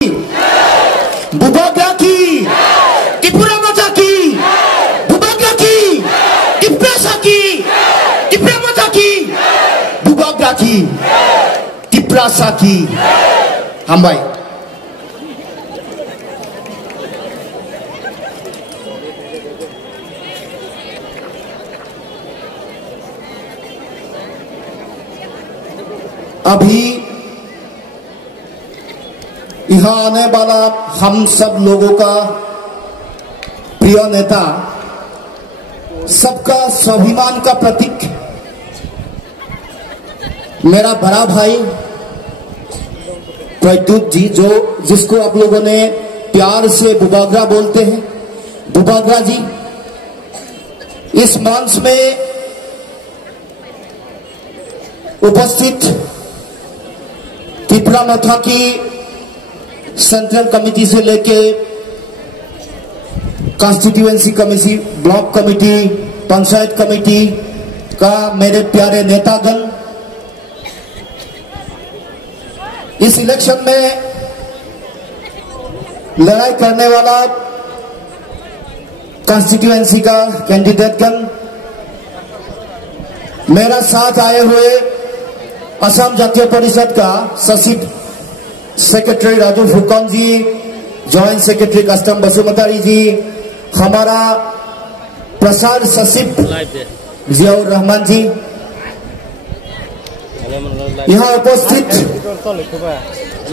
Bubagra ki, Kipuramata ki, Bubagra ki, Kiprasa ki, Kipramata ki, Bubagra ki, Kiprasa ki. Hambai. अभी यहाँ आने वाला हम सब लोगों का प्रिय नेता, सबका स्वाभिमान का प्रतीक, मेरा बड़ा भाई प्रद्युत जी, जिसको आप लोगों ने प्यार से बुबाग्रा बोलते हैं, बुबाग्रा जी इस मंच में उपस्थित किपरामथा की सेंट्रल कमेटी से लेके constituency committee, block committee, panchayat committee का मेरे प्यारे नेतागण, इस इलेक्शन में लड़ाई करने वाला कॉन्स्टिट्यूएंसी का कैंडिडेटगण, मेरा साथ आए हुए असम जातीय परिषद का सचिव सेक्रेटरी राजू फुकन जी, जॉइंट सेक्रेटरी कस्टम बसुमतारी जी, हमारा प्रसार सचिव जियाउर रहमान जी, यहाँ उपस्थित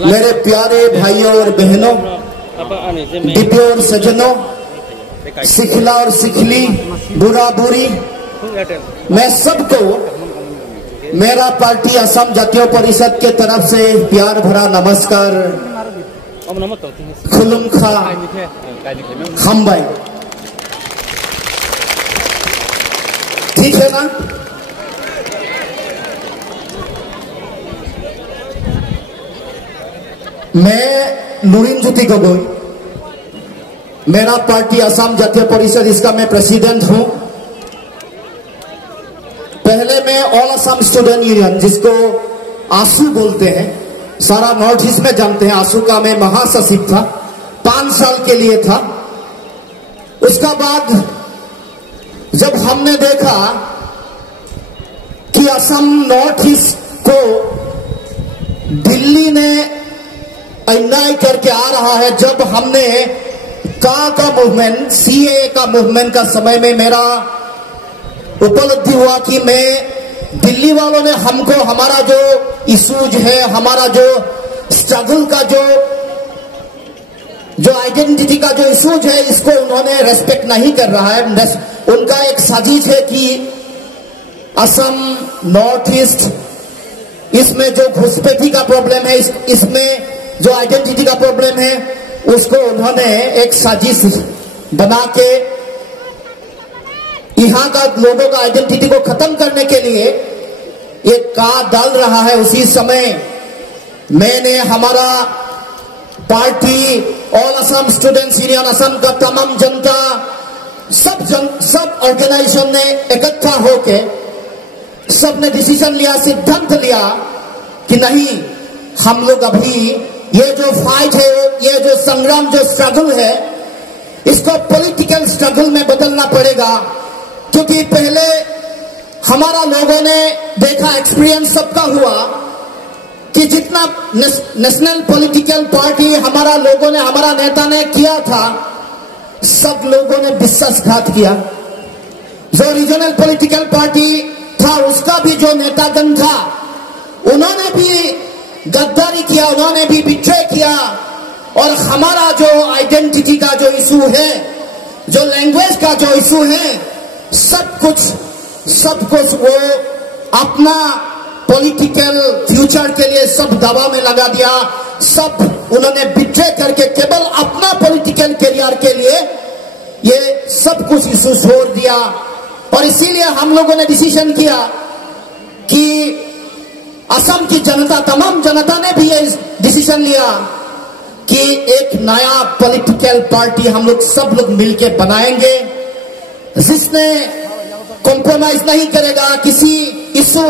मेरे प्यारे भाइयों और बहनों, दीपियों और सज्जनों, सिखला और सिखली, बुरा बुरी, मैं सबको मेरा पार्टी असम जातीय परिषद के तरफ से प्यार भरा नमस्कार, खुलुमखा, खम्बाई। ठीक है ना? मैं नुरिन ज्योति गोगोई, मेरा पार्टी असम जातीय परिषद, इसका मैं प्रेसिडेंट हूं। पहले मैं ऑल असम स्टूडेंट यूनियन, जिसको आसू बोलते हैं, सारा नॉर्थ ईस्ट में जानते हैं, आसू का मैं महासचिव था, 5 साल के लिए था। उसका बाद जब हमने देखा कि असम नॉर्थ ईस्ट को दिल्ली ने अन्याय करके आ रहा है, जब हमने का मूवमेंट, सीए का मूवमेंट का समय में मेरा उपलब्धि हुआ कि मैं दिल्ली वालों ने हमको, हमारा जो इश्यूज है, हमारा जो स्ट्रगल का जो आइडेंटिटी का जो इश्यूज है, इसको उन्होंने रेस्पेक्ट नहीं कर रहा है। उनका एक साजिश है कि असम नॉर्थ ईस्ट, इसमें जो घुसपैठी का प्रॉब्लम है, इसमें जो आइडेंटिटी का प्रॉब्लम है, उसको उन्होंने एक साजिश बना के यहाँ का लोगों का आइडेंटिटी को खत्म करने के लिए एक का डाल रहा है। उसी समय मैंने, हमारा party, all Assam students union, Assam का तमाम जनता, सब ऑर्गेनाइजेशन ने इकट्ठा होके सबने डिसीजन लिया, सिद्धांत लिया कि नहीं, हम लोग अभी ये जो फाइट है, ये जो संग्राम, जो स्ट्रगल है, इसको पॉलिटिकल स्ट्रगल में बदलना पड़ेगा। क्योंकि पहले हमारा लोगों ने देखा, एक्सपीरियंस सबका हुआ कि जितना नेशनल पॉलिटिकल पार्टी हमारा लोगों ने, हमारा नेता ने किया था, सब लोगों ने विश्वासघात किया। जो रीजनल पॉलिटिकल पार्टी था, उसका भी जो नेतागण था, उन्होंने भी गद्दारी किया, उन्होंने भी बिट्रे किया। और हमारा जो आइडेंटिटी का जो इशू है, जो लैंग्वेज का जो इशू है, सब कुछ वो अपना पॉलिटिकल फ्यूचर के लिए सब दबाव में लगा दिया। सब उन्होंने बिट्रे करके केवल अपना पॉलिटिकल करियर के लिए ये सब कुछ इशू छोड़ दिया। और इसीलिए हम लोगों ने डिसीजन किया कि असम की जनता, तमाम जनता ने भी ये डिसीजन लिया कि एक नया पॉलिटिकल पार्टी हम लोग सब लोग मिलके बनाएंगे, जिसने कॉम्प्रोमाइज नहीं करेगा किसी इशू,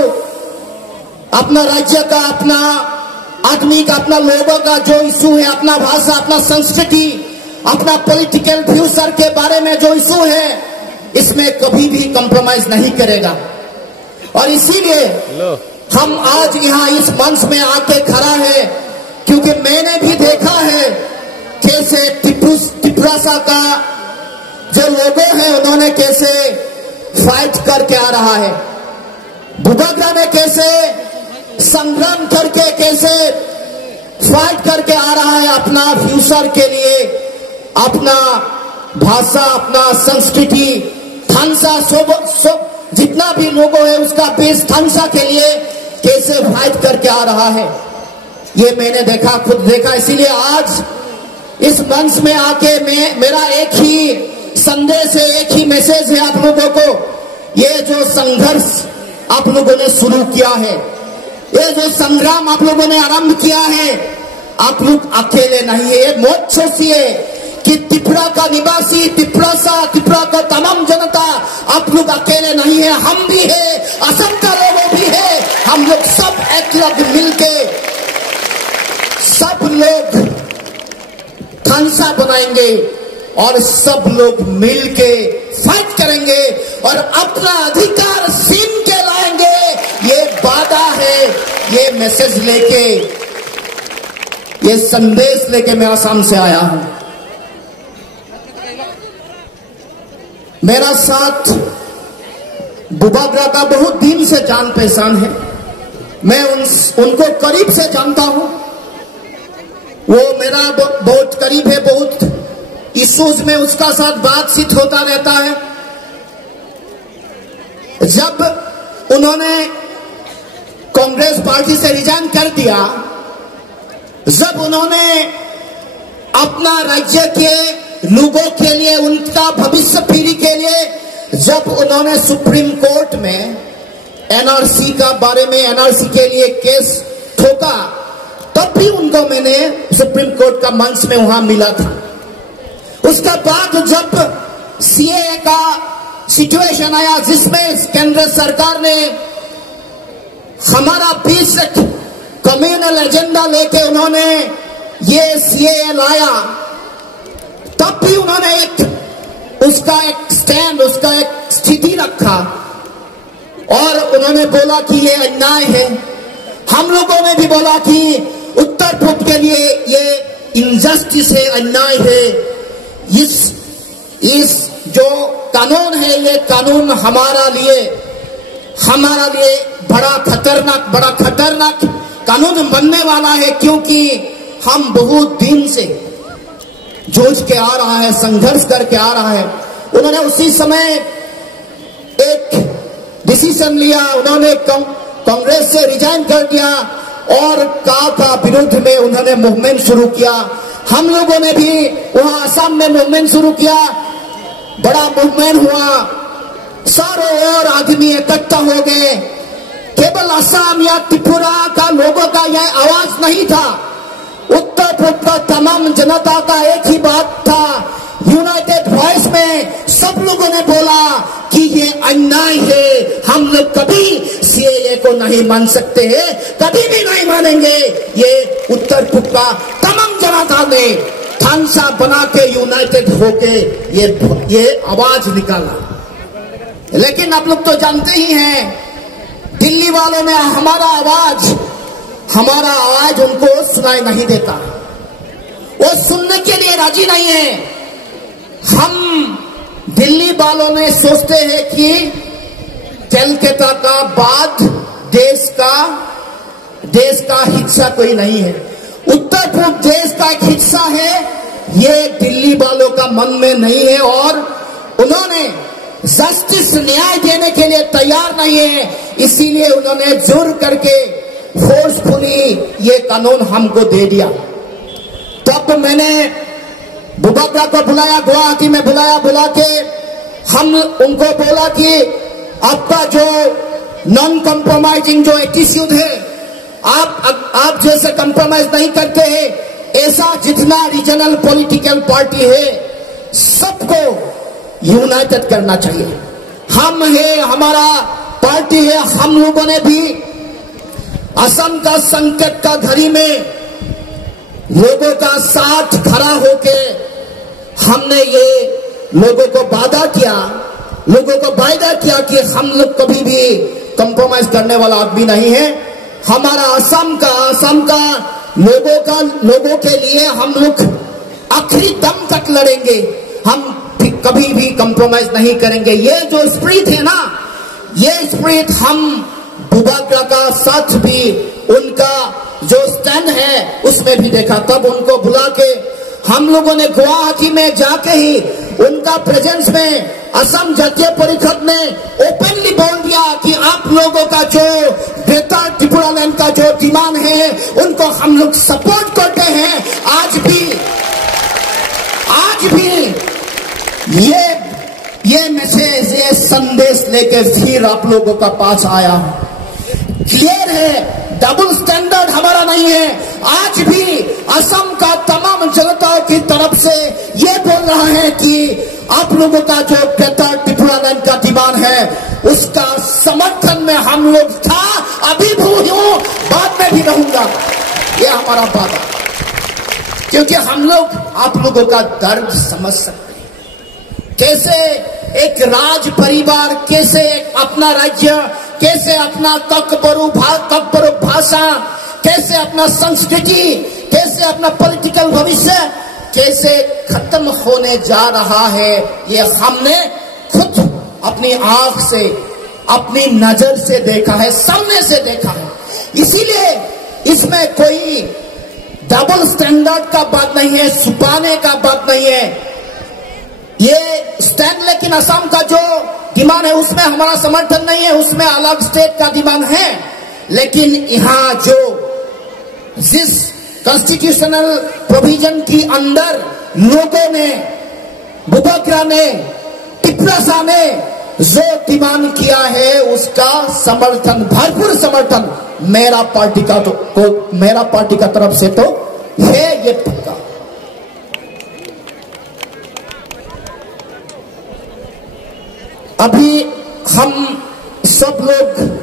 अपना राज्य का, अपना आदमी का, अपना लोगों का जो इशू है, अपना भाषा, अपना संस्कृति, अपना पॉलिटिकल फ्यूचर के बारे में जो इशू है, इसमें कभी भी कॉम्प्रोमाइज नहीं करेगा। और इसीलिए हम आज यहाँ इस मंच में आके खड़ा है, क्योंकि मैंने भी देखा है कैसे टिप्रासा का जो लोगों है उन्होंने कैसे फाइट करके आ रहा है, बुबाग्रा में कैसे संग्राम करके कैसे फाइट करके आ रहा है अपना फ्यूचर के लिए, अपना भाषा, अपना संस्कृति, थानसा सब जितना भी लोगों है उसका बेस थानसा के लिए कैसे फाइट करके आ रहा है, ये मैंने देखा, खुद देखा। इसीलिए आज इस मंच में आके मेरा एक ही संदेश है, एक ही मैसेज है आप लोगों को। ये जो संघर्ष आप लोगों ने शुरू किया है, ये जो संग्राम आप लोगों ने आरंभ किया है, आप लोग अकेले नहीं है। ये मौत सोचिए कि त्रिपुरा का निवासी, त्रिपुरा का तमाम जनता, आप लोग अकेले नहीं है, हम भी है, असम का लोगों भी है। हम लोग सब एक लग मिलके सब लोग थानसा बनाएंगे और सब लोग मिलके फाइट करेंगे और अपना अधिकार छीन के लाएंगे। ये वादा है, ये मैसेज लेके, ये संदेश लेके मैं आसाम से आया हूं। मेरा साथ बुबाग्रा का बहुत दिन से जान पहचान है, मैं उनको करीब से जानता हूं, वो मेरा बहुत करीब है, बहुत इश्यूज में उसका साथ बातचीत होता रहता है। जब उन्होंने कांग्रेस पार्टी से रिजाइन कर दिया, जब उन्होंने अपना राज्य के लोगों के लिए, उनका भविष्य पीढ़ी के लिए, जब उन्होंने सुप्रीम कोर्ट में एनआरसी का बारे में, एनआरसी के लिए केस ठोका, तब भी उनको मैंने सुप्रीम कोर्ट का मंच में वहां मिला था। उसके बाद जब सीएए का सिचुएशन आया, जिसमें केंद्र सरकार ने हमारा 20 कम्युनल एजेंडा लेके उन्होंने ये सीएए लाया, तब भी उन्होंने उसका एक स्टैंड, उसका एक स्थिति रखा और उन्होंने बोला कि ये अन्याय है। हम लोगों ने भी बोला कि उत्तर पूर्व के लिए ये इनजस्टिस है, अन्याय है। इस जो कानून है, ये कानून हमारा लिए बड़ा खतरनाक कानून बनने वाला है, क्योंकि हम बहुत दिन से जूझ के आ रहा है, संघर्ष करके आ रहा है। उन्होंने उसी समय एक डिसीजन लिया, उन्होंने कांग्रेस से रिजाइन कर दिया और का विरुद्ध में उन्होंने मूवमेंट शुरू किया। हम लोगों ने भी वहां असम में मूवमेंट शुरू किया, बड़ा मूवमेंट हुआ, सारों ओर आदमी इकट्ठा हो गए। केवल असम या त्रिपुरा का लोगों का यह आवाज नहीं था, उत्तर पूर्व का तमाम जनता का एक ही बात था। यूनाइटेड वॉइस में सब लोगों ने बोला कि ये अन्याय है, हम लोग कभी सीएए को नहीं मान सकते हैं, कभी भी नहीं मानेंगे। ये उत्तर पूर्व का तमाम जनता ने थानसा बना के यूनाइटेड होके ये आवाज निकाला। लेकिन आप लोग तो जानते ही हैं, दिल्ली वालों ने हमारा आवाज उनको सुनाई नहीं देता, वो सुनने के लिए राजी नहीं है। हम दिल्ली वालों ने सोचते हैं कि कलकत्ता का बाद देश का हिस्सा कोई नहीं है, उत्तर पूर्व देश का एक हिस्सा है, ये दिल्ली वालों का मन में नहीं है और उन्होंने जस्टिस, न्याय देने के लिए तैयार नहीं है। इसीलिए उन्होंने जोर करके फोर्सफुली ये कानून हमको दे दिया। तब मैंने बुबाग्रा को बुलाया, गुवाहाटी में बुला के हम उनको बोला कि आपका जो नॉन कॉम्प्रोमाइजिंग जो एटीट्यूड है, आप जैसे कॉम्प्रोमाइज नहीं करते हैं, ऐसा जितना रीजनल पॉलिटिकल पार्टी है सबको यूनाइटेड करना चाहिए। हम है, हमारा पार्टी है, हम लोगों ने भी असम का संकट का घड़ी में लोगों का साथ खड़ा होके हमने ये लोगों को वादा किया कि हम लोग कभी भी कंप्रोमाइज करने वाला आदमी नहीं है। हमारा असम का लोगों के लिए हम लोग आखिरी दम तक लड़ेंगे, हम कभी भी कंप्रोमाइज नहीं करेंगे। ये जो स्पिरिट है ना, ये स्पिरिट हम बुबाक्रा का साथ भी उनका जो स्टैंड है उसमें भी देखा। तब उनको बुला के हम लोगों ने गुवाहाटी में जाके ही उनका प्रेजेंस में असम जातीय परिषद ने ओपनली बोल दिया कि आप लोगों का जो ग्रेटर त्रिपुरालैंड का जो डिमांड है उनको हम लोग सपोर्ट करते हैं। आज भी ये मैसेज, ये संदेश लेके फिर आप लोगों का पास आया हूं। क्लियर है, डबल स्टैंडर्ड हमारा नहीं है। आज भी असम का तमाम जनताओं की तरफ से ये बोल रहा है कि आप लोगों का जो ग्रेटर त्रिपुरालैंड का डिमांड है उसका समर्थन में हम लोग था, अभी भी हूं, बाद में भी रहूंगा। ये हमारा वादा, क्योंकि हम लोग आप लोगों का दर्द समझ सकते हैं। कैसे एक राज परिवार, कैसे अपना राज्य, कैसे अपना तकबरू भाषा, कैसे अपना संस्कृति, कैसे अपना पॉलिटिकल भविष्य कैसे खत्म होने जा रहा है, ये हमने खुद अपनी आंख से, अपनी नजर से देखा है, सामने से देखा है। इसीलिए इसमें कोई डबल स्टैंडर्ड का बात नहीं है, छुपाने का बात नहीं है। ये स्टैंड, लेकिन असम का जो डिमांड है उसमें हमारा समर्थन नहीं है, उसमें अलग स्टेट का डिमांड है। लेकिन यहाँ जो जिस कॉन्स्टिट्यूशनल प्रोविजन की अंदर लोगों ने, बुबाक्रा ने, टिप्रासा ने जो डिमांड किया है उसका समर्थन, भरपूर समर्थन मेरा पार्टी का तरफ से तो है, ये पक्का। अभी हम सब लोग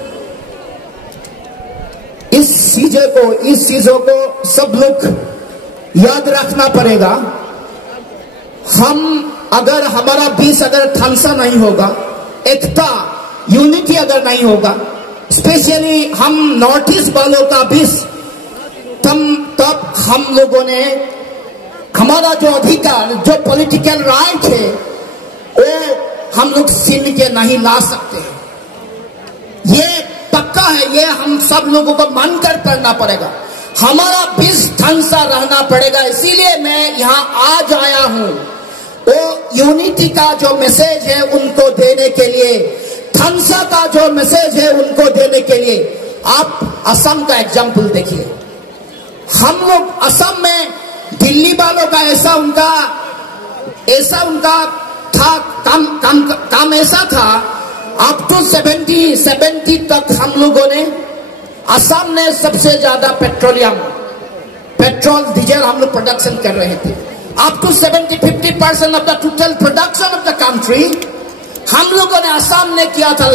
इस चीजों को सब लोग याद रखना पड़ेगा। हम अगर हमारा बीच अगर ठंसा नहीं होगा, एकता, यूनिटी अगर नहीं होगा, स्पेशली हम नॉर्थ ईस्ट वालों का बीच, तब हम लोगों ने हमारा जो अधिकार, जो पॉलिटिकल राइट है वो हम लोग छीन के नहीं ला सकते। ये पक्का है, ये हम सब लोगों को मानकर करना पड़ेगा। हमारा बीच ठंसा रहना पड़ेगा। इसीलिए मैं यहाँ आज आया हूँ, वो यूनिटी का जो मैसेज है उनको देने के लिए, ठंसा का जो मैसेज है उनको देने के लिए। आप असम का एग्जाम्पल देखिए। हम लोग असम में दिल्ली वालों का ऐसा उनका था, काम ऐसा था, अप टू 70 तक हम लोगों ने, असम ने सबसे ज्यादा पेट्रोल डीजल हम लोग प्रोडक्शन कर रहे थे। Up to 50% of the total production of the country हम लोगों ने, असम ने किया था।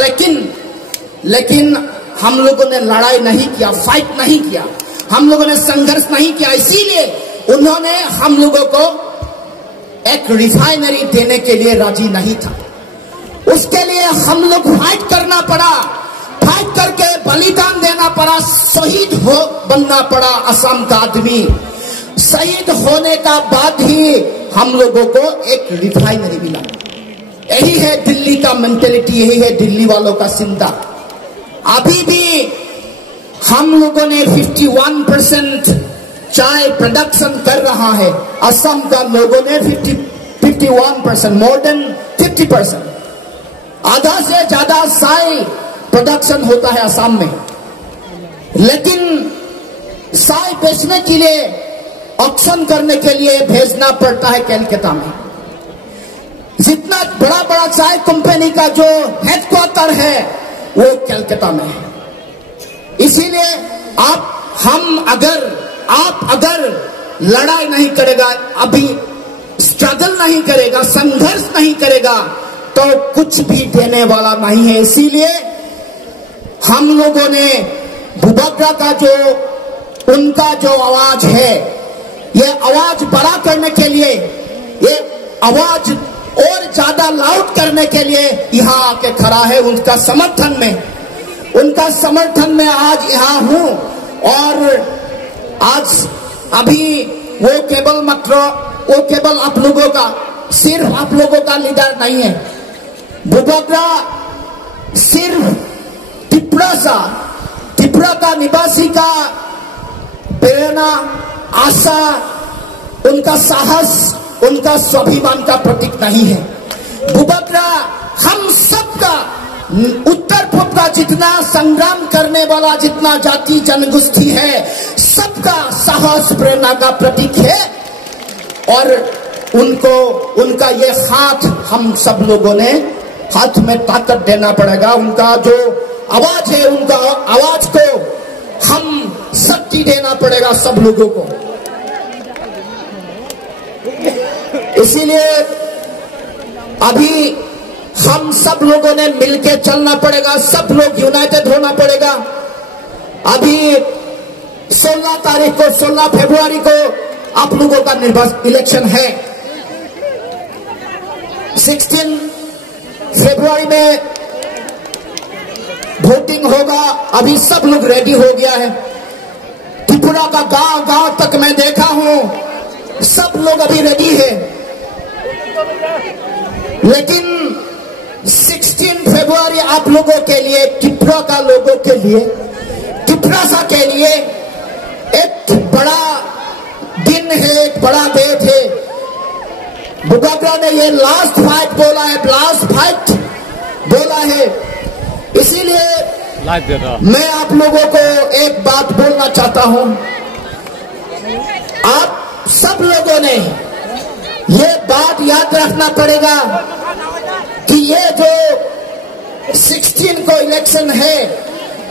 लेकिन हम लोगों ने लड़ाई नहीं किया, फाइट नहीं किया, हम लोगों ने संघर्ष नहीं किया। इसीलिए उन्होंने हम लोगों को एक रिफाइनरी देने के लिए राजी नहीं था। उसके लिए हम लोग फाइट करना पड़ा, फाइट करके बलिदान देना पड़ा, शहीद बनना पड़ा। असम का आदमी शहीद होने का बाद ही हम लोगों को एक रिफाइनरी मिला। यही है दिल्ली का मेंटेलिटी, यही है दिल्ली वालों का चिंता। अभी भी हम लोगों ने 51% चाय प्रोडक्शन कर रहा है। असम का लोगों ने 51%, मोर देन 50%, आधा से ज्यादा चाय प्रोडक्शन होता है असम में। लेकिन चाय बेचने के लिए, ऑक्शन करने के लिए भेजना पड़ता है कलकत्ता में। जितना बड़ा बड़ा चाय कंपनी का जो हेडक्वार्टर है वो कलकत्ता में है। इसीलिए आप अगर लड़ाई नहीं करेगा, अभी स्ट्रगल नहीं करेगा, संघर्ष नहीं करेगा, तो कुछ भी देने वाला नहीं है। इसीलिए हम लोगों ने भूभद्रा का जो उनका जो आवाज है, ये आवाज बड़ा करने के लिए, ये आवाज और ज्यादा लाउड करने के लिए यहाँ आके खड़ा है। उनका समर्थन में आज यहाँ हूँ। और आज अभी वो केवल आप लोगों का, सिर्फ आप लोगों का लीडर नहीं है। भूभद्रा सिर्फ त्रिपुरा का निवासी का प्रेरणा, आशा, उनका साहस, उनका स्वाभिमान का प्रतीक नहीं है। भूभद्रा हम सबका, उत्तर पूर्व का जितना संग्राम करने वाला जितना जाति जनगोष्ठी है, सबका साहस, प्रेरणा का प्रतीक है। और उनका ये हाथ हम सब लोगों ने हाथ में ताकत देना पड़ेगा। उनका जो आवाज है, उनका आवाज को हम शक्ति देना पड़ेगा सब लोगों को। इसीलिए अभी हम सब लोगों ने मिलके चलना पड़ेगा, सब लोग यूनाइटेड होना पड़ेगा। अभी 16 फरवरी को आप लोगों का इलेक्शन है। 16 फरवरी में वोटिंग होगा। अभी सब लोग रेडी हो गया है। त्रिपुरा का गांव तक मैं देखा हूं, सब लोग अभी रेडी है। लेकिन 16 फरवरी आप लोगों के लिए, त्रिपुरा का लोगों के लिए, त्रिपुरा के लिए एक बड़ा दिन है, एक बड़ा डेट है। भूभद्रा ने ये लास्ट फाइट बोला है। इसीलिए मैं आप लोगों को एक बात बोलना चाहता हूं। आप सब लोगों ने ये बात याद रखना पड़ेगा कि ये जो 16 को इलेक्शन है,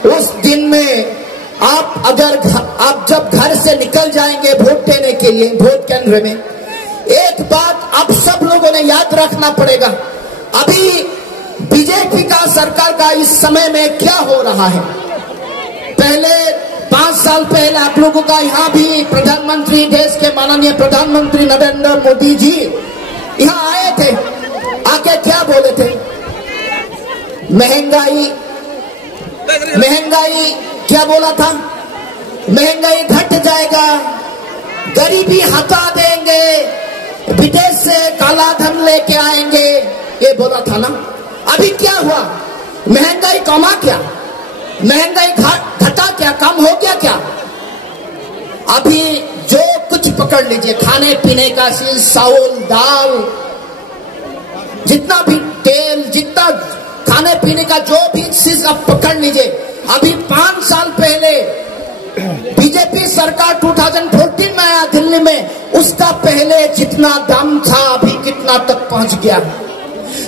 उस दिन में आप जब घर से निकल जाएंगे वोट देने के लिए वोट केंद्र में, एक बात आप सब लोगों ने याद रखना पड़ेगा। अभी बीजेपी का सरकार का इस समय में क्या हो रहा है। पहले 5 साल पहले आप लोगों का यहाँ भी प्रधानमंत्री, देश के माननीय प्रधानमंत्री नरेंद्र मोदी जी यहाँ आए थे। आके क्या बोले थे? महंगाई क्या बोला था? महंगाई घट जाएगा, गरीबी हटा देंगे, विदेश से काला धन लेके आएंगे, ये बोला था ना। अभी क्या हुआ? महंगाई कमा क्या? महंगाई घटा क्या? कम हो गया क्या? अभी जो कुछ पकड़ लीजिए, खाने पीने का चीज, चावल, दाल, जितना भी तेल, जितना खाने पीने का जो भी चीज आप पकड़ लीजिए। अभी 5 साल पहले बीजेपी सरकार 2014 में आया दिल्ली में, उसका पहले जितना दाम था अभी कितना तक पहुंच गया।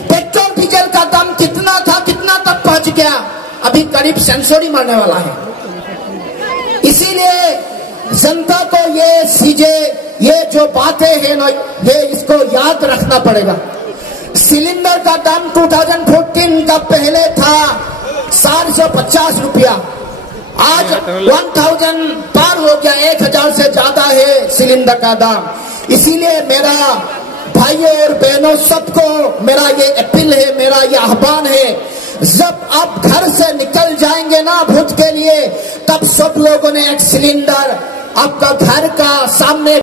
पेट्रोल डीजल का दाम कितना था, कितना तक पहुंच गया, अभी करीब सेंचुरी मारने वाला है। इसीलिए जनता को ये चीजें, ये जो बातें हैं ना, ये इसको याद रखना पड़ेगा। सिलेंडर का दाम 2014 का पहले था 450 रुपया, आज 1000 पार हो गया, 1000 से ज्यादा है सिलेंडर का दाम। इसीलिए मेरा भाइयों और बहनों सबको मेरा ये अपील है, मेरा ये आह्वान है, जब आप घर से निकल जाएंगे ना वोट के लिए, तब सब लोगों ने एक सिलेंडर आपका घर का सामने